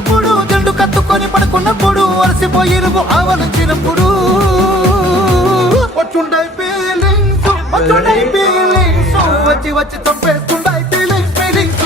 పడుకున్నప్పుడు జండు కత్తుకొని పడుకున్నప్పుడు అలసిపోయి నువ్వు ఆవలించినప్పుడు వచ్చుండై ఫీలింగ్స్ వచ్చి వచ్చి చంపేస్తుండై ఫీలింగ్స్